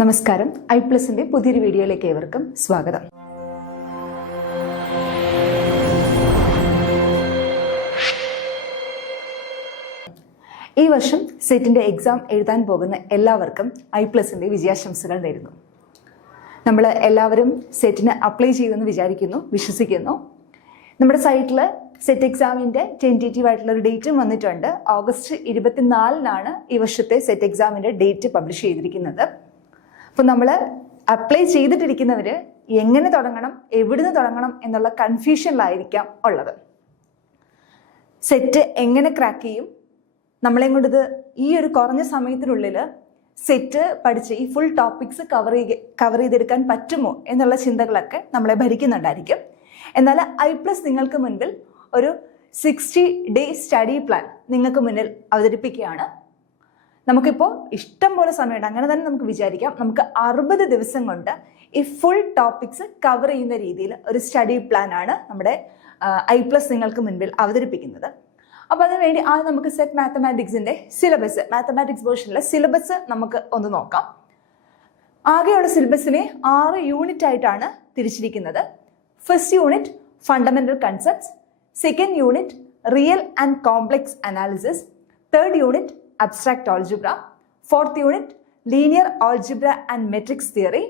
നമസ്കാരം. ഐപ്ലസിന്റെ പുതിയൊരു വീഡിയോയിലേക്ക് ഏവർക്കും സ്വാഗതം. ഈ വർഷം സെറ്റിന്റെ എക്സാം എഴുതാൻ പോകുന്ന എല്ലാവർക്കും ഐപ്ലസിന്റെ വിജയാശംസകൾ നേരുന്നു. നമ്മൾ എല്ലാവരും സെറ്റിന് അപ്ലൈ ചെയ്യുമെന്ന് വിചാരിക്കുന്നു, വിശ്വസിക്കുന്നു. നമ്മുടെ സൈറ്റിൽ സെറ്റ് എക്സാമിന്റെ ടെൻറ്റേറ്റീവ് ആയിട്ടുള്ള ഒരു ഡേറ്റും വന്നിട്ടുണ്ട്. ഓഗസ്റ്റ് 24-നാണ് ഈ വർഷത്തെ സെറ്റ് എക്സാമിന്റെ ഡേറ്റ് പബ്ലിഷ് ചെയ്തിരിക്കുന്നത്. അപ്പോൾ നമ്മൾ അപ്ലൈ ചെയ്തിട്ടിരിക്കുന്നവർ എങ്ങനെ തുടങ്ങണം, എവിടുന്ന് തുടങ്ങണം എന്നുള്ള കൺഫ്യൂഷനിലായിരിക്കാം ഉള്ളത്. സെറ്റ് എങ്ങനെ ക്രാക്ക് ചെയ്യും, നമ്മളെ കൊണ്ടിത് ഈ ഒരു കുറഞ്ഞ സമയത്തിനുള്ളിൽ സെറ്റ് പഠിച്ച് ഈ ഫുൾ ടോപ്പിക്സ് കവർ ചെയ്തെടുക്കാൻ പറ്റുമോ എന്നുള്ള ചിന്തകളൊക്കെ നമ്മളെ ഭരിക്കുന്നുണ്ടായിരിക്കും. എന്നാൽ ഐപ്ലസ് നിങ്ങൾക്ക് മുൻപിൽ ഒരു 60-day സ്റ്റഡി പ്ലാൻ നിങ്ങൾക്ക് മുന്നിൽ അവതരിപ്പിക്കുകയാണ്. നമുക്കിപ്പോൾ ഇഷ്ടം പോലെ സമയമുണ്ട്, അങ്ങനെ തന്നെ നമുക്ക് വിചാരിക്കാം. നമുക്ക് 60 ദിവസം കൊണ്ട് ഈ ഫുൾ ടോപ്പിക്സ് കവർ ചെയ്യുന്ന രീതിയിൽ ഒരു സ്റ്റഡി പ്ലാൻ ആണ് നമ്മുടെ ഐപ്ലസ് നിങ്ങൾക്ക് മുൻപിൽ അവതരിപ്പിക്കുന്നത്. അപ്പോൾ അതിനുവേണ്ടി ആദ്യം നമുക്ക് സെറ്റ് മാത്തമാറ്റിക്സിന്റെ സിലബസ്, മാത്തമാറ്റിക്സ് വേർഷനിലെ സിലബസ് നമുക്ക് ഒന്ന് നോക്കാം. ആകെയുള്ള സിലബസിനെ 6 യൂണിറ്റ് ആയിട്ടാണ് തിരിച്ചിരിക്കുന്നത്. First unit fundamental concepts, second unit real and complex analysis, third unit abstract algebra, fourth unit linear algebra and matrix theory,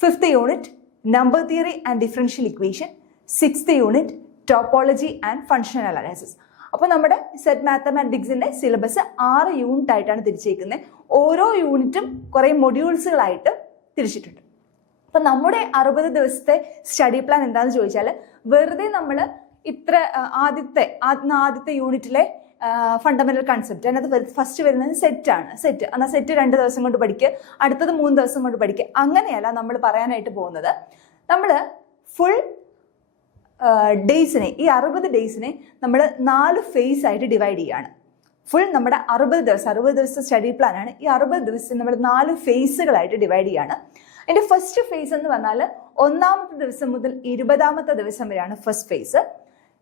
fifth unit number theory and differential equation, sixth unit topology and functional analysis. അപ്പോൾ നമ്മുടെ set മാത്തമാറ്റിക്സിന്റെ syllabus 6 unit ആയിട്ടാണ് തിരിച്ചേക്കുന്നത്. ഓരോ യൂണിറ്റും കുറേ മൊഡ്യൂൾസുകളായിട്ട് തിരിച്ചിട്ടുണ്ട്. അപ്പം നമ്മുടെ 60 ദിവസത്തെ സ്റ്റഡി പ്ലാൻ എന്താണെന്ന് ചോദിച്ചാൽ, വെറുതെ നമ്മൾ ഇത്ര ആദ്യത്തെ യൂണിറ്റിലെ ഫണ്ടമെന്റൽ കൺസെപ്റ്റ്, അതിനകത്ത് ഫസ്റ്റ് വരുന്നത് സെറ്റാണ്. എന്നാൽ സെറ്റ് 2 ദിവസം കൊണ്ട് പഠിക്കുക, അടുത്തത് 3 ദിവസം കൊണ്ട് പഠിക്കുക, അങ്ങനെയല്ല നമ്മൾ പറയാനായിട്ട് പോകുന്നത്. നമ്മൾ ഫുൾ ഡേയ്സിനെ, ഈ 60 ഡേയ്സിനെ നമ്മൾ 4 ഫേസ് ആയിട്ട് ഡിവൈഡ് ചെയ്യുകയാണ്. ഫുൾ നമ്മുടെ 60 ദിവസത്തെ സ്റ്റഡി പ്ലാൻ ആണ്. ഈ 60 ദിവസം നമ്മൾ 4 ഫേസുകളായിട്ട് ഡിവൈഡ് ചെയ്യാണ്. അതിന്റെ ഫസ്റ്റ് ഫേസ് എന്ന് പറഞ്ഞാൽ 1-ാമത്തെ ദിവസം മുതൽ 20-ാമത്തെ ദിവസം വരെയാണ് ഫസ്റ്റ് ഫേസ്.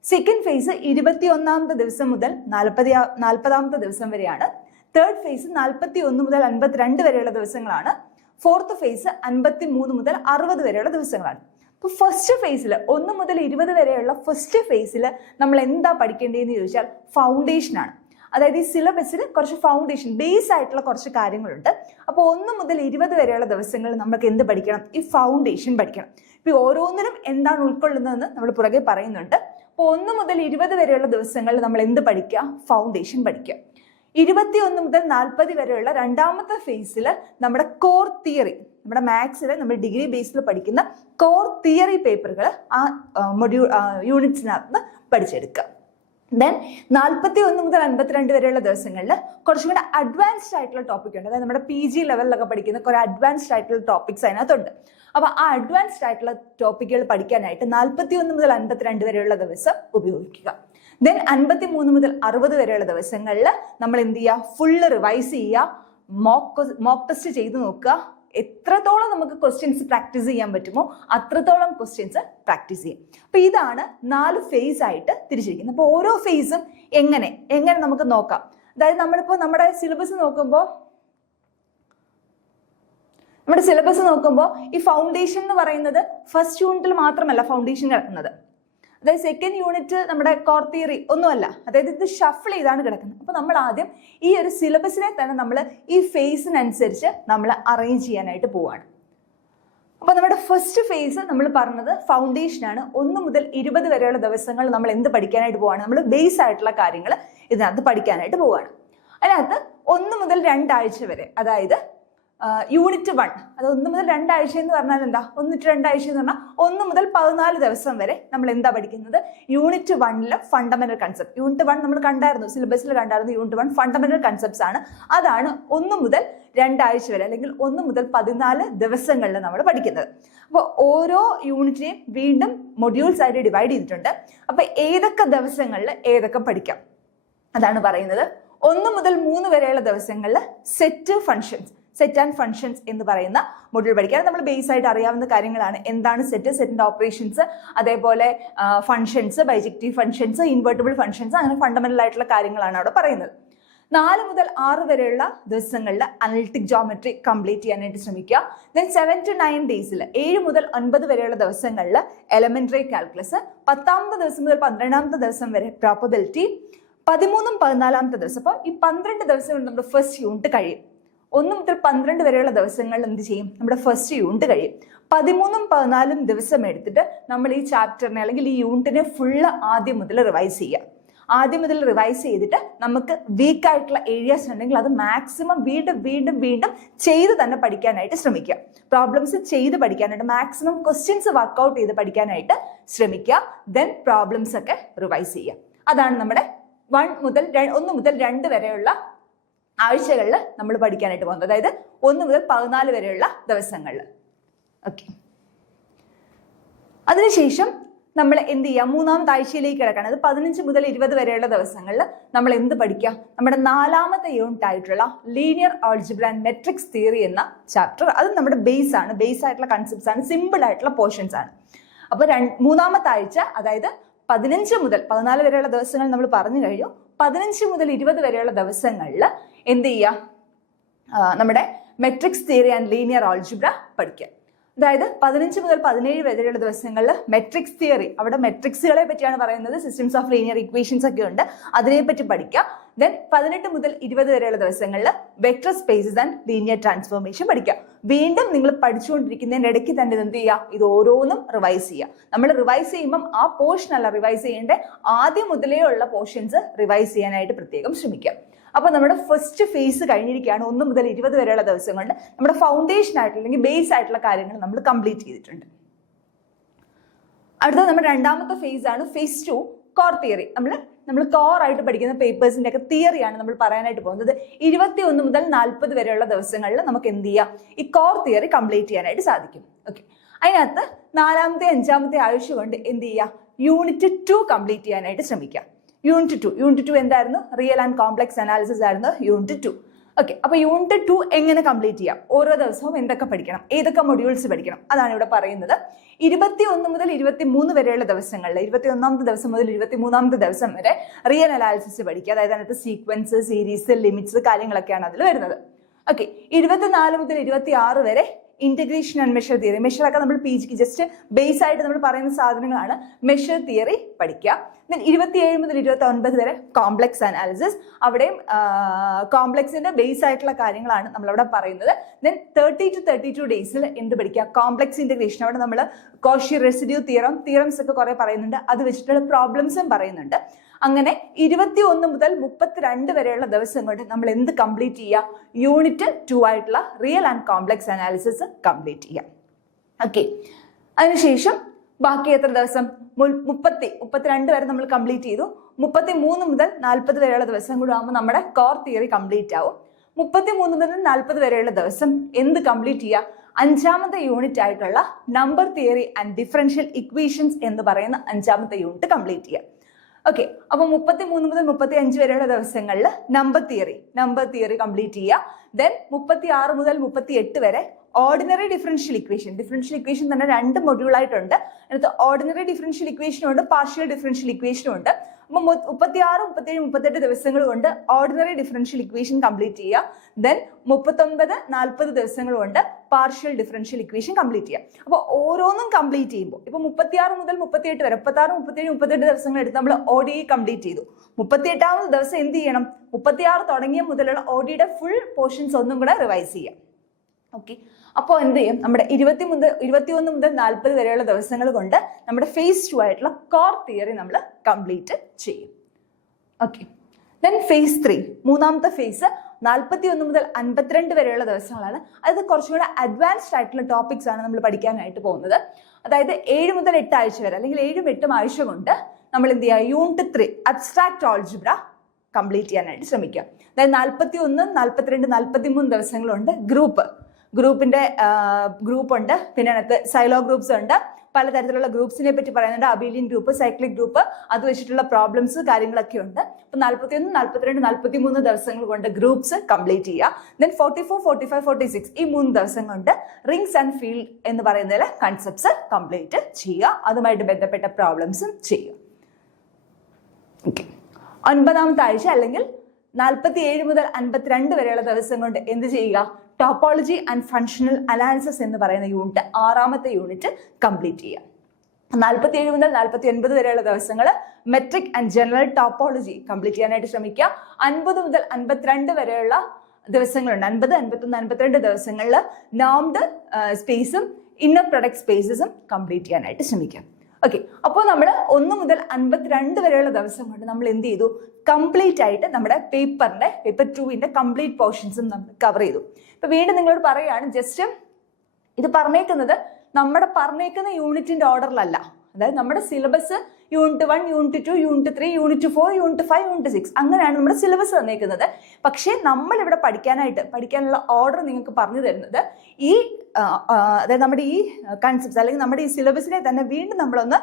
സെക്കൻഡ് ഫേസ് 21-ാമത്തെ ദിവസം മുതൽ 40-ാമത്തെ ദിവസം വരെയാണ്. തേർഡ് ഫേസ് 41 മുതൽ 52 വരെയുള്ള ദിവസങ്ങളാണ്. ഫോർത്ത് ഫേസ് 53 മുതൽ 60 വരെയുള്ള ദിവസങ്ങളാണ്. അപ്പോൾ ഫസ്റ്റ് ഫേസിൽ 1 മുതൽ 20 വരെയുള്ള ഫസ്റ്റ് ഫേസിൽ നമ്മൾ എന്താ പഠിക്കേണ്ടതെന്ന് ചോദിച്ചാൽ ഫൗണ്ടേഷൻ ആണ്. അതായത് ഈ സിലബസിൽ കുറച്ച് ഫൗണ്ടേഷൻ ബേസ് ആയിട്ടുള്ള കുറച്ച് കാര്യങ്ങളുണ്ട്. അപ്പോൾ 1 മുതൽ 20 വരെയുള്ള ദിവസങ്ങളിൽ നമുക്ക് എന്ത് പഠിക്കണം? ഈ ഫൗണ്ടേഷൻ പഠിക്കണം. ഇപ്പോൾ ഓരോന്നിനും എന്താണ് ഉൾക്കൊള്ളുന്നതെന്ന് നമ്മൾ പുറകെ പറയുന്നുണ്ട്. അപ്പോൾ 1 മുതൽ 20 വരെയുള്ള ദിവസങ്ങളിൽ നമ്മൾ എന്ത് പഠിക്കുക? ഫൗണ്ടേഷൻ പഠിക്കുക. 21 മുതൽ 40 വരെയുള്ള 2-ാമത്തെ ഫേസിൽ നമ്മുടെ കോർ തിയറി, നമ്മുടെ മാത്സിൽ നമ്മൾ ഡിഗ്രി ബേസിൽ പഠിക്കുന്ന കോർ തിയറി പേപ്പറുകൾ ആ യൂണിറ്റ്സിനകത്ത് പഠിച്ചെടുക്കുക. ദെൻ 41 മുതൽ 52 വരെയുള്ള ദിവസങ്ങളിൽ കുറച്ചും കൂടെ അഡ്വാൻസ്ഡ് ആയിട്ടുള്ള ടോപ്പിക് ഉണ്ട്. അതായത് നമ്മുടെ PG ലെവലിലൊക്കെ പഠിക്കുന്ന കുറേ അഡ്വാൻസ്ഡ് ആയിട്ടുള്ള ടോപ്പിക്സ് അതിനകത്തുണ്ട്. അപ്പോൾ ആ അഡ്വാൻസ്ഡ് ആയിട്ടുള്ള ടോപ്പിക്കുകൾ പഠിക്കാനായിട്ട് 41 മുതൽ 52 വരെയുള്ള ദിവസം ഉപയോഗിക്കുക. ദെൻ 53 മുതൽ 60 വരെയുള്ള ദിവസങ്ങളിൽ നമ്മൾ എന്ത് ചെയ്യുക? ഫുള്ള് റിവൈസ് ചെയ്യുക, മോക്ക് ടെസ്റ്റ് ചെയ്ത് നോക്കുക. എത്രത്തോളം നമുക്ക് ക്വസ്റ്റ്യൻസ് പ്രാക്ടീസ് ചെയ്യാൻ പറ്റുമോ അത്രത്തോളം ക്വസ്റ്റ്യൻസ് പ്രാക്ടീസ് ചെയ്യും. അപ്പൊ ഇതാണ് 4 ഫേസ് ആയിട്ട് തിരിച്ചിരിക്കുന്നത്. അപ്പോൾ ഓരോ ഫേസും എങ്ങനെ നമുക്ക് നോക്കാം. അതായത് നമ്മളിപ്പോൾ നമ്മുടെ സിലബസ് നോക്കുമ്പോൾ ഈ ഫൗണ്ടേഷൻ എന്ന് പറയുന്നത് ഫസ്റ്റ് യൂണിറ്റിൽ മാത്രമല്ല ഫൗണ്ടേഷൻ കിടക്കുന്നത്. അതായത് സെക്കൻഡ് യൂണിറ്റ് നമ്മുടെ കോർ തിയറി ഒന്നുമല്ല. അതായത് ഇത് ഷഫിൾ ചെയ്താണ് കിടക്കുന്നത്. അപ്പോൾ നമ്മൾ ആദ്യം ഈ ഒരു സിലബസിനെ തന്നെ നമ്മൾ ഈ ഫേസിനനുസരിച്ച് നമ്മൾ അറേഞ്ച് ചെയ്യാനായിട്ട് പോവാണ്. അപ്പോൾ നമ്മുടെ ഫസ്റ്റ് ഫേസ് നമ്മൾ പറഞ്ഞത് ഫൗണ്ടേഷനാണ്. 1 മുതൽ 20 വരെയുള്ള ദിവസങ്ങൾ നമ്മൾ എന്ത് പഠിക്കാനായിട്ട് പോവാണ്? നമ്മൾ ബേസ് ആയിട്ടുള്ള കാര്യങ്ങൾ ഇതിനകത്ത് പഠിക്കാനായിട്ട് പോവാണ്. അതിനകത്ത് 1 മുതൽ 2 ആഴ്ച വരെ, അതായത് യൂണിറ്റ് 1, അത് 1 മുതൽ 2 ആഴ്ച എന്ന് പറഞ്ഞാൽ എന്താ? 1 to 2 ആഴ്ച എന്ന് പറഞ്ഞാൽ 1 മുതൽ 14 ദിവസം വരെ നമ്മൾ എന്താ പഠിക്കുന്നത്? Unit 1 fundamental concept. യൂണിറ്റ് 1 നമ്മൾ കണ്ടായിരുന്നു, സിലബസിൽ കണ്ടായിരുന്നു. യൂണിറ്റ് 1 ഫണ്ടമെന്റൽ കൺസെപ്റ്റ്സ് ആണ്. അതാണ് 1 മുതൽ 2 ആഴ്ച വരെ, അല്ലെങ്കിൽ 1 മുതൽ 14 ദിവസങ്ങളിൽ നമ്മൾ പഠിക്കുന്നത്. അപ്പോൾ ഓരോ യൂണിറ്റിനെയും വീണ്ടും മൊഡ്യൂൾസ് ആയിട്ട് ഡിവൈഡ് ചെയ്തിട്ടുണ്ട്. അപ്പൊ ഏതൊക്കെ ദിവസങ്ങളിൽ ഏതൊക്കെ പഠിക്കാം അതാണ് പറയുന്നത്. 1 മുതൽ 3 വരെയുള്ള ദിവസങ്ങളിൽ സെറ്റ് ആൻഡ് ഫങ്ഷൻസ് എന്ന് പറയുന്ന മൊഡ്യൂൾ പഠിക്കാൻ നമ്മൾ ബേസ് ആയിട്ട് അറിയാവുന്ന കാര്യങ്ങളാണ്. എന്താണ് സെറ്റിന്റെ ഓപ്പറേഷൻസ്, അതേപോലെ functions, bijective functions, invertible functions, അങ്ങനെ ഫണ്ടമെന്റൽ ആയിട്ടുള്ള കാര്യങ്ങളാണ് അവിടെ പറയുന്നത്. 4 മുതൽ 6 വരെയുള്ള ദിവസങ്ങളിൽ അനലിറ്റിക് ജോമെട്രി കംപ്ലീറ്റ് ചെയ്യാനായിട്ട് ശ്രമിക്കുക. ദെൻ 7 to 9 ഡേയ്സിൽ 7 മുതൽ 9 വരെയുള്ള ദിവസങ്ങളിൽ എലമെന്ററി കാൽക്കുലസ്, 10ാമത്തെ ദിവസം മുതൽ 12ാമത്തെ ദിവസം വരെ പ്രോബബിലിറ്റി, 13ഉം 14ാമത്തെ ദിവസം. അപ്പോൾ ഈ 12 ദിവസം കൊണ്ട് നമ്മുടെ ഫസ്റ്റ് യൂണിറ്റ് കഴിയും. 1 മുതൽ 12 വരെയുള്ള ദിവസങ്ങളിൽ എന്ത് ചെയ്യും? നമ്മുടെ ഫസ്റ്റ് യൂണിറ്റ് കഴിയും. 13ഉം 14ഉം ദിവസം എടുത്തിട്ട് നമ്മൾ ഈ ചാപ്റ്ററിനെ അല്ലെങ്കിൽ ഈ യൂണിറ്റിനെ ഫുള്ള് ആദ്യം മുതൽ റിവൈസ് ചെയ്യുക. ആദ്യം മുതൽ റിവൈസ് ചെയ്തിട്ട് നമുക്ക് വീക്ക് ആയിട്ടുള്ള ഏരിയാസ് ഉണ്ടെങ്കിൽ അത് മാക്സിമം വീണ്ടും വീണ്ടും വീണ്ടും ചെയ്ത് തന്നെ പഠിക്കാനായിട്ട് ശ്രമിക്കുക. പ്രോബ്ലംസ് ചെയ്ത് പഠിക്കാനായിട്ട്, മാക്സിമം ക്വസ്റ്റ്യൻസ് വർക്ക്ഔട്ട് ചെയ്ത് പഠിക്കാനായിട്ട് ശ്രമിക്കുക. ദെൻ പ്രോബ്ലംസ് ഒക്കെ റിവൈസ് ചെയ്യുക. അതാണ് നമ്മുടെ 1 മുതൽ 2 വരെയുള്ള ആഴ്ചകളിൽ നമ്മൾ പഠിക്കാനായിട്ട് പോകുന്നത്. അതായത് 1 മുതൽ 14 വരെയുള്ള ദിവസങ്ങളിൽ. ഓക്കെ, അതിനുശേഷം നമ്മൾ എന്ത് ചെയ്യുക? 3ാമത്തെ ആഴ്ചയിലേക്ക് കിടക്കണം. അത് 15 മുതൽ 20 വരെയുള്ള ദിവസങ്ങളിൽ നമ്മൾ എന്ത് പഠിക്കുക? നമ്മുടെ 4ാമത്തെ യൂണിറ്റ് ആയിട്ടുള്ള linear algebra and matrix theory എന്ന ചാപ്റ്റർ. അത് നമ്മുടെ ബേസ് ആണ്, ബേസ് ആയിട്ടുള്ള കൺസെപ്റ്റ്സ് ആണ്, സിമ്പിൾ ആയിട്ടുള്ള പോർഷൻസ് ആണ്. അപ്പൊ 3ാമത്തെ ആഴ്ച, അതായത് 15 മുതൽ 14 വരെയുള്ള ദിവസങ്ങൾ നമ്മൾ പറഞ്ഞു കഴിഞ്ഞു. 15 മുതൽ 20 വരെയുള്ള ദിവസങ്ങളിൽ എന്ത് ചെയ്യുക? നമ്മുടെ matrix theory and linear algebra പഠിക്കുക. അതായത് 15 മുതൽ 17 വരെയുള്ള ദിവസങ്ങളിൽ മെട്രിക്സ് തിയറി, അവിടെ മെട്രിക്സുകളെ പറ്റിയാണ് പറയുന്നത്, സിസ്റ്റംസ് ഓഫ് ലീനിയർ ഇക്വേഷൻസ് ഒക്കെ ഉണ്ട്, അതിനെപ്പറ്റി പഠിക്കുക. ദെൻ 18 മുതൽ 20 വരെയുള്ള ദിവസങ്ങളിൽ vector spaces and linear transformation പഠിക്കുക. വീണ്ടും നിങ്ങൾ പഠിച്ചുകൊണ്ടിരിക്കുന്നതിന്റെ ഇടയ്ക്ക് തന്നെ എന്ത് ചെയ്യുക? ഇത് ഓരോന്നും റിവൈസ് ചെയ്യുക. നമ്മൾ റിവൈസ് ചെയ്യുമ്പം ആ പോർഷൻ അല്ല റിവൈസ് ചെയ്യേണ്ടത്, ആദ്യം മുതലേ ഉള്ള പോർഷൻസ് റിവൈസ് ചെയ്യാനായിട്ട് പ്രത്യേകം ശ്രമിക്കുക. അപ്പൊ നമ്മുടെ ഫസ്റ്റ് ഫേസ് കഴിഞ്ഞിരിക്കുകയാണ്. 1 മുതൽ 20 വരെയുള്ള ദിവസം കൊണ്ട് നമ്മുടെ ഫൗണ്ടേഷൻ ആയിട്ടുള്ള അല്ലെങ്കിൽ ബേസ് ആയിട്ടുള്ള കാര്യങ്ങൾ നമ്മൾ കംപ്ലീറ്റ് ചെയ്തിട്ടുണ്ട്. അടുത്തത് നമ്മുടെ 2ാമത്തെ ഫേസ് ആണ് ഫേസ് 2, കോർ തിയറി. നമ്മൾ കോർ ആയിട്ട് പഠിക്കുന്ന പേപ്പേഴ്സിന്റെ ഒക്കെ തിയറിയാണ് നമ്മൾ പറയാനായിട്ട് പോകുന്നത്. 21 മുതൽ 40 വരെയുള്ള ദിവസങ്ങളിൽ നമുക്ക് എന്ത് ചെയ്യാം? ഈ കോർ തിയറി കംപ്ലീറ്റ് ചെയ്യാനായിട്ട് സാധിക്കും. ഓക്കെ, അതിനകത്ത് 4ാമത്തെ 5ാമത്തെ ആഴ്ച കൊണ്ട് എന്ത് ചെയ്യുക? യൂണിറ്റ് 2 കംപ്ലീറ്റ് ചെയ്യാനായിട്ട് ശ്രമിക്കുക. യൂണിറ്റ് 2 എന്തായിരുന്നു? റിയൽ ആൻഡ് കോംപ്ലക്സ് അനാലിസിസ് ആയിരുന്നു യൂണിറ്റ് 2. ഓക്കെ, അപ്പൊ യൂണിറ്റ് 2 എങ്ങനെ കംപ്ലീറ്റ് ചെയ്യാം? ഓരോ ദിവസവും എന്തൊക്കെ പഠിക്കണം, ഏതൊക്കെ മൊഡ്യൂൾസ് പഠിക്കണം, അതാണ് ഇവിടെ പറയുന്നത്. 21 മുതൽ 23 വരെയുള്ള ദിവസങ്ങളിൽ, 21ാമത്തെ ദിവസം മുതൽ 23ാമത്തെ ദിവസം വരെ റിയൽ അനാലിസിസ് പഠിക്കുക. അതായത് അതിനകത്ത് സീക്വൻസ്, സീരീസ്, ലിമിറ്റ്സ് കാര്യങ്ങളൊക്കെയാണ് അതിൽ വരുന്നത്. ഓക്കെ, 24 മുതൽ 26 വരെ ഇന്റഗ്രേഷൻ ആൻഡ് മെഷർ തിയറി. മെഷറൊക്കെ നമ്മൾ പി ജിക്ക് ജസ്റ്റ് ബേസ് ആയിട്ട് നമ്മൾ പറയുന്ന സാധനങ്ങളാണ്. മെഷർ തിയറി പഠിക്കുക. ദെൻ 27 മുതൽ 29 വരെ കോംപ്ലക്സ് അനാലിസിസ്. അവിടെയും കോംപ്ലക്സിന്റെ ബേസ് ആയിട്ടുള്ള കാര്യങ്ങളാണ് നമ്മളവിടെ പറയുന്നത്. ദെൻ 30 to 32 ഡേയ്സിൽ എന്ത് പഠിക്കുക? Complex integration. അവിടെ നമ്മൾ കോഷി റെസിഡ്യൂ തിയറംസ് ഒക്കെ കുറെ പറയുന്നുണ്ട്, അത് വെച്ചിട്ടുള്ള പ്രോബ്ലംസും പറയുന്നുണ്ട്. അങ്ങനെ 21 മുതൽ 32 വരെയുള്ള ദിവസം കൊണ്ട് നമ്മൾ എന്ത് കംപ്ലീറ്റ് ചെയ്യുക? യൂണിറ്റ് 2 ആയിട്ടുള്ള real and complex analysis complete ചെയ്യാം. ഓക്കെ, അതിനുശേഷം ബാക്കി എത്ര ദിവസം? 32 വരെ നമ്മൾ കംപ്ലീറ്റ് ചെയ്തു. 33 മുതൽ 40 വരെയുള്ള ദിവസം കൂടെ ആകുമ്പോൾ നമ്മുടെ കോർ തിയറി കംപ്ലീറ്റ് ആവും. 33 മുതൽ 40 വരെയുള്ള ദിവസം എന്ത് കംപ്ലീറ്റ് ചെയ്യുക? 5ാമത്തെ യൂണിറ്റ് ആയിട്ടുള്ള number theory and differential equations എന്ന് പറയുന്ന 5ാമത്തെ യൂണിറ്റ് കംപ്ലീറ്റ് ചെയ്യുക. ഓക്കെ, അപ്പൊ 33 മുതൽ 35 വരെയുള്ള ദിവസങ്ങളിൽ നമ്പർ തിയറി കംപ്ലീറ്റ് ചെയ്യുക. ദെൻ 36 മുതൽ 38 വരെ ഓർഡിനറി ഡിഫറൻഷ്യൽ ഇക്വേഷൻ തന്നെ 2 മൊഡ്യൂൾ ആയിട്ടുണ്ട്. അതിനകത്ത് ഓർഡിനറി ഡിഫറൻഷ്യൽ ഇക്വേഷനും ഉണ്ട്, പാർഷ്യൽ ഡിഫറൻഷ്യൽ ഇക്വേഷനും ഉണ്ട്. അപ്പൊ 36, 37, 38 ദിവസങ്ങൾ കൊണ്ട് ഓർഡിനറി ഡിഫറൻഷ്യൽ ഇക്വേഷൻ കംപ്ലീറ്റ് ചെയ്യുക. ദെൻ 39, 40 ദിവസങ്ങൾ കൊണ്ട് പാർഷ്യൽ ഡിഫറൻഷ്യൽ ഇക്വേഷൻ കംപ്ലീറ്റ് ചെയ്യുക. അപ്പൊ ഓരോന്നും കംപ്ലീറ്റ് ചെയ്യുമ്പോൾ ഇപ്പൊ 36 മുതൽ 38 വരെ 36, 37, 38 ദിവസങ്ങൾ എടുത്ത് നമ്മൾ ODE കംപ്ലീറ്റ് ചെയ്തു. 38ാമത് ദിവസം എന്ത് ചെയ്യണം? 36 തുടങ്ങിയ മുതലുള്ള ODEയുടെ ഫുൾ പോർഷൻസ് ഒന്നും കൂടെ റിവൈസ് ചെയ്യാം. ഓക്കെ, അപ്പോൾ എന്ത് ചെയ്യും? നമ്മുടെ 21 മുതൽ 40 വരെയുള്ള ദിവസങ്ങൾ കൊണ്ട് നമ്മുടെ ഫേസ് 2 ആയിട്ടുള്ള കോർ തിയറി നമ്മൾ കംപ്ലീറ്റ് ചെയ്യും. ഓക്കെ, ദെൻ ഫേസ് 3, 3ാമത്തെ ഫേസ് 41 മുതൽ 52 വരെയുള്ള ദിവസങ്ങളാണ്. അത് കുറച്ചും കൂടെ അഡ്വാൻസ്ഡ് ആയിട്ടുള്ള ടോപ്പിക്സ് ആണ് നമ്മൾ പഠിക്കാനായിട്ട് പോകുന്നത്. അതായത് 7 മുതൽ 8 ആഴ്ച വരെ, അല്ലെങ്കിൽ 7ഉം 8ഉം ആഴ്ച കൊണ്ട് നമ്മൾ എന്ത് ചെയ്യുക? യൂണിറ്റ് 3 അബ്സ്ട്രാക്ട് ആൾജിബ്ര കംപ്ലീറ്റ് ചെയ്യാനായിട്ട് ശ്രമിക്കുക. അതായത് 41, 42, 43 ദിവസങ്ങളുണ്ട്. ഗ്രൂപ്പിന്റെ ഗ്രൂപ്പ് ഉണ്ട്, പിന്നെ അതിനകത്ത് സൈലോ ഗ്രൂപ്പ്സ് ഉണ്ട്, പലതരത്തിലുള്ള ഗ്രൂപ്പ്സിനെ പറ്റി പറയുന്നുണ്ട്. അബീലിയൻ ഗ്രൂപ്പ്, സൈക്ലിക് ഗ്രൂപ്പ്, അത് വെച്ചിട്ടുള്ള പ്രോബ്ലംസ് കാര്യങ്ങളൊക്കെ ഉണ്ട്. അപ്പൊ 41, 42, 43 ദിവസങ്ങൾ കൊണ്ട് ഗ്രൂപ്പ്സ് കംപ്ലീറ്റ് ചെയ്യുക. ദെൻ 44, 45, 46 ഈ 3 ദിവസം കൊണ്ട് റിംഗ്സ് ആൻഡ് ഫീൽഡ് എന്ന് പറയുന്നതിലെ കൺസെപ്റ്റ്സ് കംപ്ലീറ്റ് ചെയ്യുക. അതുമായിട്ട് ബന്ധപ്പെട്ട പ്രോബ്ലംസും ചെയ്യുക. ഓക്കെ, 9ാമത്തെ ആഴ്ച അല്ലെങ്കിൽ 47 മുതൽ 52 വരെയുള്ള ദിവസം കൊണ്ട് എന്ത് ചെയ്യുക? ടോപ്പോളജി ആൻഡ് ഫങ്ഷണൽ അനാലിസിസ് എന്ന് പറയുന്ന യൂണിറ്റ്, 6ാമത്തെ യൂണിറ്റ് കംപ്ലീറ്റ് ചെയ്യുക. 47 മുതൽ 49 വരെയുള്ള ദിവസങ്ങൾ metric and general topology complete ചെയ്യാനായിട്ട് ശ്രമിക്കുക. 50 മുതൽ 52 വരെയുള്ള ദിവസങ്ങളുണ്ട്, 50, 51, 52 ദിവസങ്ങളിൽ നോംഡ് സ്പേസും ഇന്നർ പ്രൊഡക്റ്റ് സ്പേസസും കംപ്ലീറ്റ് ചെയ്യാനായിട്ട് ശ്രമിക്കാം. ഓക്കെ, അപ്പോൾ നമ്മൾ 1 മുതൽ 52 വരെയുള്ള ദിവസം കൊണ്ട് നമ്മൾ എന്ത് ചെയ്തു? കംപ്ലീറ്റ് ആയിട്ട് നമ്മുടെ പേപ്പർ 2ന്റെ കംപ്ലീറ്റ് പോർഷൻസും നമ്മൾ കവർ ചെയ്തു. ഇപ്പൊ വീണ്ടും നിങ്ങളോട് പറയുകയാണ്, ജസ്റ്റ് ഇത് പറഞ്ഞേക്കുന്നത് നമ്മുടെ പറഞ്ഞേക്കുന്ന യൂണിറ്റിന്റെ ഓർഡറിലല്ല. അതായത് നമ്മുടെ syllabus unit 1, unit 2, unit 3, unit 4, unit 5, unit 6 അങ്ങനെയാണ് നമ്മുടെ സിലബസ് തന്നേക്കുന്നത്. പക്ഷേ നമ്മളിവിടെ പഠിക്കാനുള്ള ഓർഡർ നിങ്ങൾക്ക് പറഞ്ഞു തരുന്നത് ഈ അതായത് നമ്മുടെ ഈ കൺസെപ്റ്റ്സ് അല്ലെങ്കിൽ നമ്മുടെ ഈ സിലബസിനെ തന്നെ വീണ്ടും നമ്മളൊന്ന്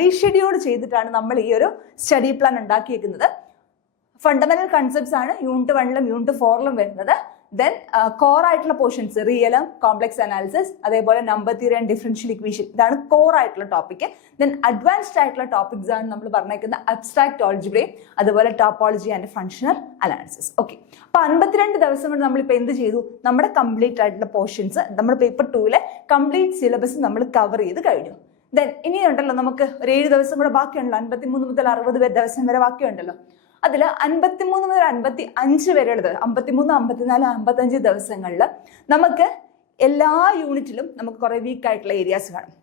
റീഷെഡ്യൂൾ ചെയ്തിട്ടാണ് നമ്മൾ ഈ ഒരു സ്റ്റഡി പ്ലാൻ ഉണ്ടാക്കിയേക്കുന്നത്. ഫണ്ടമെന്റൽ കൺസെപ്റ്റ്സ് ആണ് യൂണിറ്റ് 1ലും യൂണിറ്റ് 4ലും വരുന്നത്. ദെൻ കോർ ആയിട്ടുള്ള പോർഷൻസ് റിയലും കോംപ്ലക്സ് അനാലിസിസ്, അതേപോലെ number theory and differential equation, ഇതാണ് കോർ ആയിട്ടുള്ള ടോപ്പിക്. ദെൻ അഡ്വാൻസ്ഡ് ആയിട്ടുള്ള ടോപ്പിക്സ് ആണ് നമ്മൾ പറഞ്ഞേക്കുന്നത് അബ്സ്ട്രാക്ട് ആൾജിബ്രയും അതുപോലെ topology and functional analysis. Okay, അപ്പൊ 52 ദിവസം കൊണ്ട് നമ്മളിപ്പോൾ എന്ത് ചെയ്തു? നമ്മുടെ കംപ്ലീറ്റ് ആയിട്ടുള്ള പോർഷൻസ്, നമ്മുടെ പേപ്പർ 2ലെ കംപ്ലീറ്റ് സിലബസ് നമ്മൾ കവർ ചെയ്ത് കഴിഞ്ഞു. ദെൻ ഇനിയുണ്ടല്ലോ നമുക്ക് ഒരു 7 ദിവസം കൂടെ ബാക്കിയുണ്ടല്ലോ, 53 മുതൽ 60 ദിവസം വരെ ബാക്കിയുണ്ടല്ലോ. അതിൽ 53 മുതൽ 55 വരെയുള്ളത്, 53, 54, 55 ദിവസങ്ങളിൽ നമുക്ക് എല്ലാ യൂണിറ്റിലും നമുക്ക് കുറെ വീക്ക് ആയിട്ടുള്ള ഏരിയാസ് കാണും.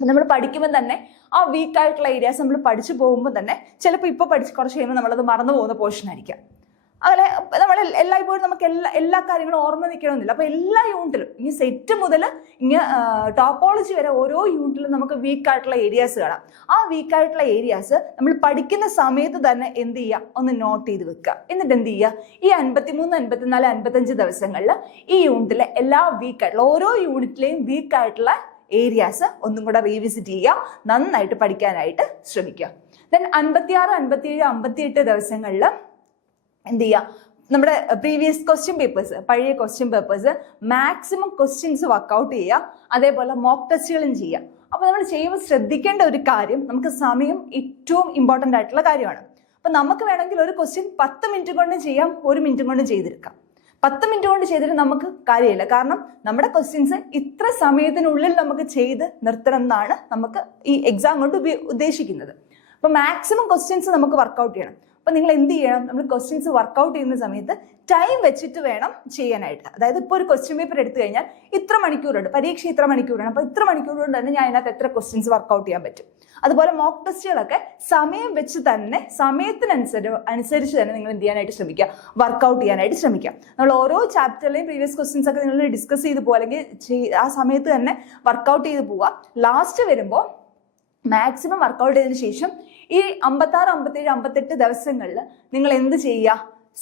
നമ്മൾ പഠിക്കുമ്പോൾ തന്നെ ആ വീക്ക് ആയിട്ടുള്ള ഏരിയാസ് നമ്മൾ പഠിച്ചു പോകുമ്പോൾ തന്നെ ചിലപ്പോൾ ഇപ്പോൾ പഠിച്ച് കുറച്ച് കഴിയുമ്പോൾ നമ്മളത് മറന്നു പോകുന്ന പോർഷൻ ആയിരിക്കാം. അങ്ങനെ നമ്മൾ എല്ലായ്പ്പോഴും നമുക്ക് എല്ലാ കാര്യങ്ങളും ഓർമ്മ നിൽക്കണമെന്നില്ല. അപ്പൊ എല്ലാ യൂണിറ്റിലും ഇനി സെറ്റ് മുതൽ ഇങ്ങനെ ടോപ്പോളജി വരെ ഓരോ യൂണിറ്റിലും നമുക്ക് വീക്ക് ആയിട്ടുള്ള ഏരിയാസ് കാണാം. ആ വീക്ക് ആയിട്ടുള്ള ഏരിയാസ് നമ്മൾ പഠിക്കുന്ന സമയത്ത് തന്നെ എന്ത് ചെയ്യുക? ഒന്ന് നോട്ട് ചെയ്ത് വെക്കുക. എന്നിട്ട് എന്ത് ചെയ്യുക? ഈ 53, 54, 55 ദിവസങ്ങളിൽ ഈ യൂണിറ്റിലെ എല്ലാ വീക്കായിട്ടുള്ള ഓരോ യൂണിറ്റിലെയും വീക്കായിട്ടുള്ള ഏരിയാസ് ഒന്നും കൂടെ റീവിസിറ്റ് ചെയ്യുക, നന്നായിട്ട് പഠിക്കാനായിട്ട് ശ്രമിക്കുക. ദെൻ 56, 57, 58 ദിവസങ്ങളിൽ എന്ത് ചെയ്യുക? നമ്മുടെ പ്രീവിയസ് ക്വസ്റ്റ്യൻ പേപ്പേഴ്സ്, പഴയ question papers maximum questions work out ചെയ്യുക, അതേപോലെ മോക്ക് ടെസ്റ്റുകളും ചെയ്യുക. അപ്പോൾ നമ്മൾ ചെയ്യുമ്പോൾ ശ്രദ്ധിക്കേണ്ട ഒരു കാര്യം, നമുക്ക് സമയം ഏറ്റവും ഇമ്പോർട്ടൻ്റ് ആയിട്ടുള്ള കാര്യമാണ്. അപ്പം നമുക്ക് വേണമെങ്കിൽ ഒരു ക്വസ്റ്റ്യൻ 10 മിനിറ്റ് കൊണ്ട് ചെയ്യാം, 1 മിനിറ്റ് കൊണ്ട് ചെയ്തെടുക്കാം. 10 മിനിറ്റ് കൊണ്ട് ചെയ്തിട്ട് നമുക്ക് കാര്യമില്ല, കാരണം നമ്മുടെ ക്വസ്റ്റ്യൻസ് ഇത്ര സമയത്തിനുള്ളിൽ നമുക്ക് ചെയ്ത് നിർത്തണം എന്നാണ് നമുക്ക് ഈ എക്സാം കൊണ്ട് ഉദ്ദേശിക്കുന്നത്. അപ്പോൾ മാക്സിമം ക്വസ്റ്റ്യൻസ് നമുക്ക് വർക്കൗട്ട് ചെയ്യണം. അപ്പൊ നിങ്ങൾ എന്ത് ചെയ്യണം? നമ്മൾ ക്വസ്റ്റ്യൻസ് വർക്കൗട്ട് ചെയ്യുന്ന സമയത്ത് ടൈം വെച്ചിട്ട് വേണം ചെയ്യാനായിട്ട്. അതായത് ഇപ്പോൾ ഒരു ക്വസ്റ്റ്യൻ പേപ്പർ എടുത്തു കഴിഞ്ഞാൽ ഇത്ര മണിക്കൂറുണ്ട്, പരീക്ഷ ഇത്ര മണിക്കൂറാണ്, അപ്പൊ ഇത്ര മണിക്കൂർ കൊണ്ട് തന്നെ ഞാൻ അതിനകത്ത് എത്ര ക്വസ്റ്റ്യൻസ് വർക്കൗട്ട് ചെയ്യാൻ പറ്റും. അതുപോലെ മോക്ക് ടെസ്റ്റുകളൊക്കെ സമയം വെച്ച് തന്നെ, സമയത്തിനനുസരിച്ച് തന്നെ നിങ്ങൾ എന്ത് ചെയ്യാനായിട്ട് ശ്രമിക്കുക? വർക്കൗട്ട് ചെയ്യാനായിട്ട് ശ്രമിക്കുക. നമ്മൾ ഓരോ ചാപ്റ്ററിലെയും പ്രീവിയസ് ക്വസ്റ്റ്യൻസ് ഒക്കെ നിങ്ങൾ ഡിസ്കസ് ചെയ്ത് പോകുക, അല്ലെങ്കിൽ ആ സമയത്ത് തന്നെ വർക്കൗട്ട് ചെയ്ത് പോവുക. ലാസ്റ്റ് വരുമ്പോൾ മാക്സിമം വർക്കൗട്ട് ചെയ്തതിനു ശേഷം ഈ 56, 57, 58 ദിവസങ്ങളിൽ നിങ്ങൾ എന്ത് ചെയ്യുക?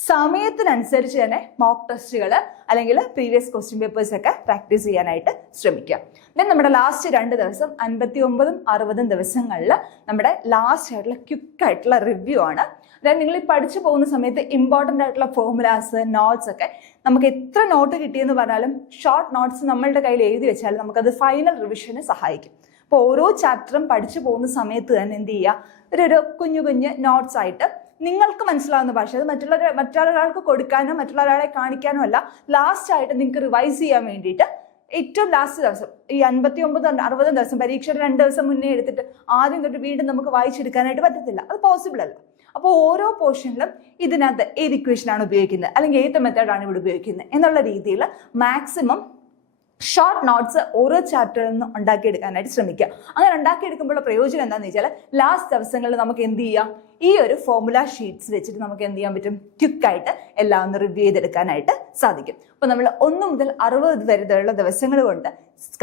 സമയത്തിനനുസരിച്ച് തന്നെ മോക്ക് ടെസ്റ്റുകൾ അല്ലെങ്കിൽ പ്രീവിയസ് ക്വസ്റ്റ്യൻ പേപ്പേഴ്സ് ഒക്കെ പ്രാക്ടീസ് ചെയ്യാനായിട്ട് ശ്രമിക്കുക. ദെൻ നമ്മുടെ ലാസ്റ്റ് 2 ദിവസം 59, 60 ദിവസങ്ങളിൽ നമ്മുടെ ലാസ്റ്റ് ആയിട്ടുള്ള ക്വിക്ക് ആയിട്ടുള്ള റിവ്യൂ ആണ്. അതായത് നിങ്ങൾ ഈ പഠിച്ചു പോകുന്ന സമയത്ത് ഇമ്പോർട്ടൻ്റ് ആയിട്ടുള്ള ഫോർമുലാസ്, നോട്ട്സ് ഒക്കെ നമുക്ക് എത്ര നോട്ട് കിട്ടിയെന്ന് പറഞ്ഞാലും ഷോർട്ട് നോട്ട്സ് നമ്മളുടെ കയ്യിൽ എഴുതി വെച്ചാലും നമുക്കത് ഫൈനൽ റിവിഷന് സഹായിക്കും. അപ്പോൾ ഓരോ ചാപ്റ്ററും പഠിച്ചു പോകുന്ന സമയത്ത് തന്നെ എന്ത് ചെയ്യുക? ഒരു കുഞ്ഞു നോട്ട്സ് ആയിട്ട് നിങ്ങൾക്ക് മനസ്സിലാവുന്ന ഭാഷ, അത് മറ്റൊരാൾക്ക് കൊടുക്കാനോ മറ്റുള്ളൊരാളെ കാണിക്കാനോ അല്ല, ലാസ്റ്റ് ആയിട്ട് നിങ്ങൾക്ക് റിവൈസ് ചെയ്യാൻ വേണ്ടിയിട്ട് ഏറ്റവും ലാസ്റ്റ് ദിവസം ഈ 59, 60 ദിവസം പരീക്ഷയുടെ 2 ദിവസം മുന്നേ എടുത്തിട്ട് ആദ്യം തൊട്ട് വീണ്ടും നമുക്ക് വായിച്ചെടുക്കാനായിട്ട് പറ്റത്തില്ല, അത് പോസിബിൾ അല്ല. അപ്പോൾ ഓരോ പോർഷനിലും ഇതിനകത്ത് ഏത് ഇക്വേഷനാണ് ഉപയോഗിക്കുന്നത് അല്ലെങ്കിൽ ഏത് മെത്തേഡാണ് ഇവിടെ ഉപയോഗിക്കുന്നത് എന്നുള്ള രീതിയിൽ മാക്സിമം ഷോർട്ട് നോട്ട്സ് ഓരോ ചാപ്റ്ററിൽ നിന്നും ഉണ്ടാക്കിയെടുക്കാനായിട്ട് ശ്രമിക്കുക. അങ്ങനെ ഉണ്ടാക്കിയെടുക്കുമ്പോൾ പ്രയോജനം എന്താണെന്ന് വെച്ചാൽ ലാസ്റ്റ് ദിവസങ്ങളിൽ നമുക്ക് എന്ത് ചെയ്യാം? ഈ ഒരു ഫോർമുല ഷീറ്റ്സ് വെച്ചിട്ട് നമുക്ക് എന്ത് ചെയ്യാൻ പറ്റും? ക്വിക്കായിട്ട് എല്ലാം ഒന്ന് റിവ്യൂ ചെയ്തെടുക്കാനായിട്ട് സാധിക്കും. അപ്പോൾ നമ്മൾ 1 മുതൽ 60 വരെയുള്ള ദിവസങ്ങൾ കൊണ്ട്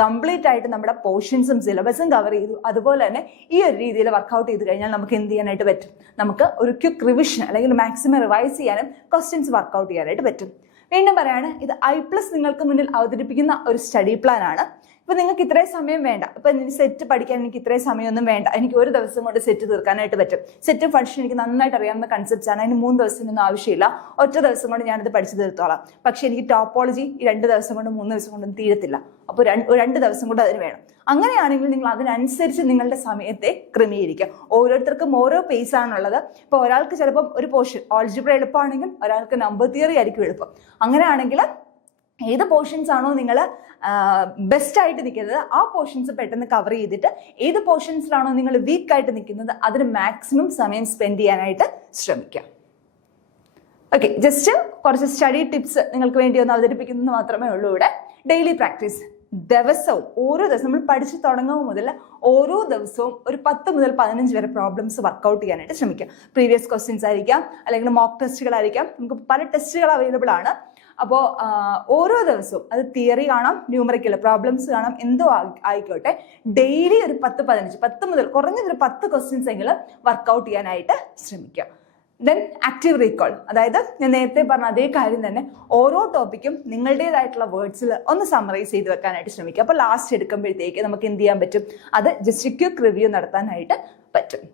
കംപ്ലീറ്റ് ആയിട്ട് നമ്മുടെ പോർഷൻസും സിലബസും കവർ ചെയ്തു. അതുപോലെ തന്നെ ഈ ഒരു രീതിയിൽ വർക്കൗട്ട് ചെയ്ത് കഴിഞ്ഞാൽ നമുക്ക് എന്ത് ചെയ്യാനായിട്ട് പറ്റും? നമുക്ക് ഒരു ക്വിക്ക് റിവിഷൻ അല്ലെങ്കിൽ മാക്സിമം റിവൈസ് ചെയ്യാനും ക്വസ്റ്റ്യൻസ് വർക്കൗട്ട് ചെയ്യാനായിട്ട് പറ്റും. വീണ്ടും പറയാണ്, ഇത് I+ നിങ്ങൾക്ക് മുന്നിൽ അവതരിപ്പിക്കുന്ന ഒരു സ്റ്റഡി പ്ലാൻ ആണ്. ഇപ്പൊ നിങ്ങൾക്ക് ഇത്രയും സമയം വേണ്ട, ഇപ്പൊ സെറ്റ് പഠിക്കാൻ എനിക്ക് ഇത്രയും സമയമൊന്നും വേണ്ട, എനിക്ക് ഒരു ദിവസം കൊണ്ട് സെറ്റ് തീർക്കാനായിട്ട് പറ്റും, സെറ്റ് ഫംഗ്ഷൻ എനിക്ക് നന്നായിട്ട് അറിയാവുന്ന കൺസെപ്റ്റ്സ് ആണ്, അതിന് 3 ദിവസത്തിനൊന്നും ആവശ്യമില്ല, ഒറ്റ ദിവസം കൊണ്ട് ഞാനിത് പഠിച്ചു തീർത്തോളാം. പക്ഷെ എനിക്ക് ടോപ്പോളജി 2 ദിവസം കൊണ്ട് 3 ദിവസം കൊണ്ടൊന്നും തീരത്തില്ല, അപ്പോൾ 2 ദിവസം കൊണ്ട് അതിന് വേണം. അങ്ങനെയാണെങ്കിൽ നിങ്ങൾ അതിനനുസരിച്ച് നിങ്ങളുടെ സമയത്തെ ക്രമീകരിക്കുക. ഓരോരുത്തർക്കും ഓരോ പേസ് ആണുള്ളത്. ഇപ്പോൾ ഒരാൾക്ക് ചിലപ്പം ഒരു പോർഷൻ ആൾജിബ്ര എളുപ്പമാണെങ്കിൽ ഒരാൾക്ക് നമ്പർ തിയറി ആയിരിക്കും എളുപ്പം. അങ്ങനെയാണെങ്കിൽ ഏത് പോർഷൻസ് ആണോ നിങ്ങൾ ബെസ്റ്റ് ആയിട്ട് നിൽക്കുന്നത് ആ പോർഷൻസ് പെട്ടെന്ന് കവർ ചെയ്തിട്ട് ഏത് പോർഷൻസിലാണോ നിങ്ങൾ വീക്ക് ആയിട്ട് നിൽക്കുന്നത് അതിന് മാക്സിമം സമയം സ്പെൻഡ് ചെയ്യാനായിട്ട് ശ്രമിക്കാം. ഓക്കെ, ജസ്റ്റ് കുറച്ച് സ്റ്റഡി ടിപ്സ് നിങ്ങൾക്ക് വേണ്ടി ഒന്ന് അവതരിപ്പിക്കുന്നത് മാത്രമേ ഉള്ളൂ ഇവിടെ. ഡെയിലി പ്രാക്ടീസ്, ദിവസവും ഓരോ ദിവസം നമ്മൾ പഠിച്ചു തുടങ്ങുമ്പോൾ മുതൽ ഓരോ ദിവസവും ഒരു 10 മുതൽ 15 വരെ പ്രോബ്ലംസ് വർക്കൗട്ട് ചെയ്യാനായിട്ട് ശ്രമിക്കുക. പ്രീവിയസ് ക്വസ്റ്റ്യൻസ് ആയിരിക്കാം, അല്ലെങ്കിൽ മോക്ക് ടെസ്റ്റുകളായിരിക്കാം, നമുക്ക് പല ടെസ്റ്റുകൾ അവൈലബിൾ ആണ്. അപ്പോൾ ഓരോ ദിവസവും അത് തിയറി കാണാം, ന്യൂമറിക്കൽ പ്രോബ്ലംസ് കാണാം, എന്തോ ആയിക്കോട്ടെ, ഡെയിലി ഒരു 10 മുതൽ കുറഞ്ഞതൊരു 10 ക്വസ്റ്റ്യൻസ് എങ്കിലും വർക്കൗട്ട് ചെയ്യാനായിട്ട് ശ്രമിക്കുക. ദെൻ ആക്റ്റീവ് റീകോൾ, അതായത് ഞാൻ നേരത്തെ പറഞ്ഞ അതേ കാര്യം തന്നെ ഓരോ ടോപ്പിക്കും നിങ്ങളുടേതായിട്ടുള്ള വേർഡ്സിൽ ഒന്ന് സമ്മറൈസ് ചെയ്ത് വെക്കാനായിട്ട് ശ്രമിക്കുക. അപ്പോൾ ലാസ്റ്റ് എടുക്കുമ്പോഴത്തേക്ക് നമുക്ക് എന്ത് ചെയ്യാൻ പറ്റും, അത് ജസ്റ്റ് ക്വിക്ക് റിവ്യൂ നടത്താനായിട്ട് പറ്റും.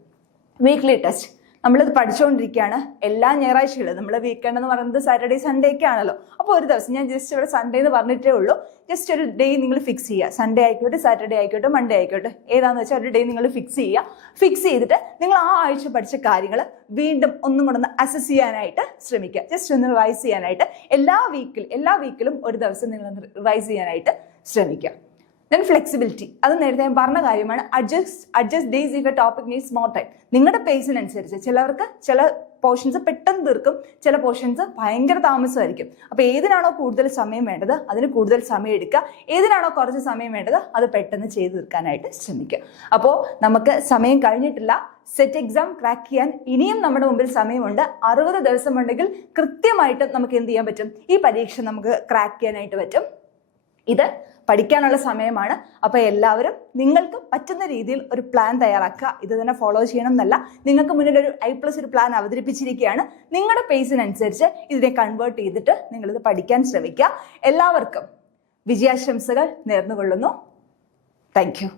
വീക്ക്ലി ടെസ്റ്റ്, നമ്മളിത് പഠിച്ചുകൊണ്ടിരിക്കുകയാണ്. എല്ലാ ഞായറാഴ്ചകളും നമ്മൾ വീക്കെൻഡ് എന്ന് പറയുന്നത് സാറ്റർഡേ സൺഡേ ഒക്കെ ആണല്ലോ. അപ്പോൾ ഒരു ദിവസം ഞാൻ ജസ്റ്റ് ഇവിടെ സൺഡേ എന്ന് പറഞ്ഞിട്ടേ ഉള്ളൂ, ജസ്റ്റ് ഒരു ഡേ നിങ്ങൾ ഫിക്സ് ചെയ്യുക. സൺഡേ ആയിക്കോട്ടെ, സാറ്റർഡേ ആയിക്കോട്ടെ, മൺഡേ ആയിക്കോട്ടെ, ഏതാണെന്ന് വെച്ചാൽ ഒരു ഡേ നിങ്ങൾ ഫിക്സ് ചെയ്യുക. ഫിക്സ് ചെയ്തിട്ട് നിങ്ങൾ ആ ആഴ്ച പഠിച്ച കാര്യങ്ങൾ വീണ്ടും ഒന്നും കൊണ്ടൊന്ന് അസസ് ചെയ്യാനായിട്ട് ശ്രമിക്കുക. ജസ്റ്റ് ഒന്ന് റിവൈസ് ചെയ്യാനായിട്ട് എല്ലാ വീക്കിലും ഒരു ദിവസം നിങ്ങൾ റിവൈസ് ചെയ്യാനായിട്ട് ശ്രമിക്കുക. ദെൻ ഫ്ലെക്സിബിലിറ്റി, അത് നേരത്തെ ഞാൻ പറഞ്ഞ കാര്യമാണ്. Adjust days if A topic needs more time. നിങ്ങളുടെ പേസിനനുസരിച്ച് ചിലവർക്ക് ചില പോർഷൻസ് പെട്ടെന്ന് തീർക്കും, ചില പോർഷൻസ് ഭയങ്കര താമസമായിരിക്കും. അപ്പോൾ ഏതിനാണോ കൂടുതൽ സമയം വേണ്ടത് അതിന് കൂടുതൽ സമയം എടുക്കുക, ഏതിനാണോ കുറച്ച് സമയം വേണ്ടത് അത് പെട്ടെന്ന് ചെയ്ത് തീർക്കാനായിട്ട് ശ്രമിക്കുക. അപ്പോൾ നമുക്ക് സമയം കഴിഞ്ഞിട്ടില്ല. സെറ്റ് എക്സാം ക്രാക്ക് ചെയ്യാൻ ഇനിയും നമ്മുടെ മുമ്പിൽ സമയമുണ്ട്. 60 ദിവസം ഉണ്ടെങ്കിൽ കൃത്യമായിട്ട് നമുക്ക് എന്ത് ചെയ്യാൻ പറ്റും, ഈ പരീക്ഷ നമുക്ക് ക്രാക്ക് ചെയ്യാനായിട്ട് പറ്റും. ഇത് പഠിക്കാനുള്ള സമയമാണ്. അപ്പോൾ എല്ലാവരും നിങ്ങൾക്ക് പറ്റുന്ന രീതിയിൽ ഒരു പ്ലാൻ തയ്യാറാക്കുക. ഇത് തന്നെ ഫോളോ ചെയ്യണം എന്നല്ല, നിങ്ങൾക്ക് മുന്നിൽ ഒരു I+ ഒരു പ്ലാൻ അവതരിപ്പിച്ചിരിക്കുകയാണ്. നിങ്ങളുടെ പേസിനനുസരിച്ച് ഇതിനെ കൺവേർട്ട് ചെയ്തിട്ട് നിങ്ങളിത് പഠിക്കാൻ ശ്രമിക്കുക. എല്ലാവർക്കും വിജയാശംസകൾ നേർന്നുകൊള്ളുന്നു. Thank you.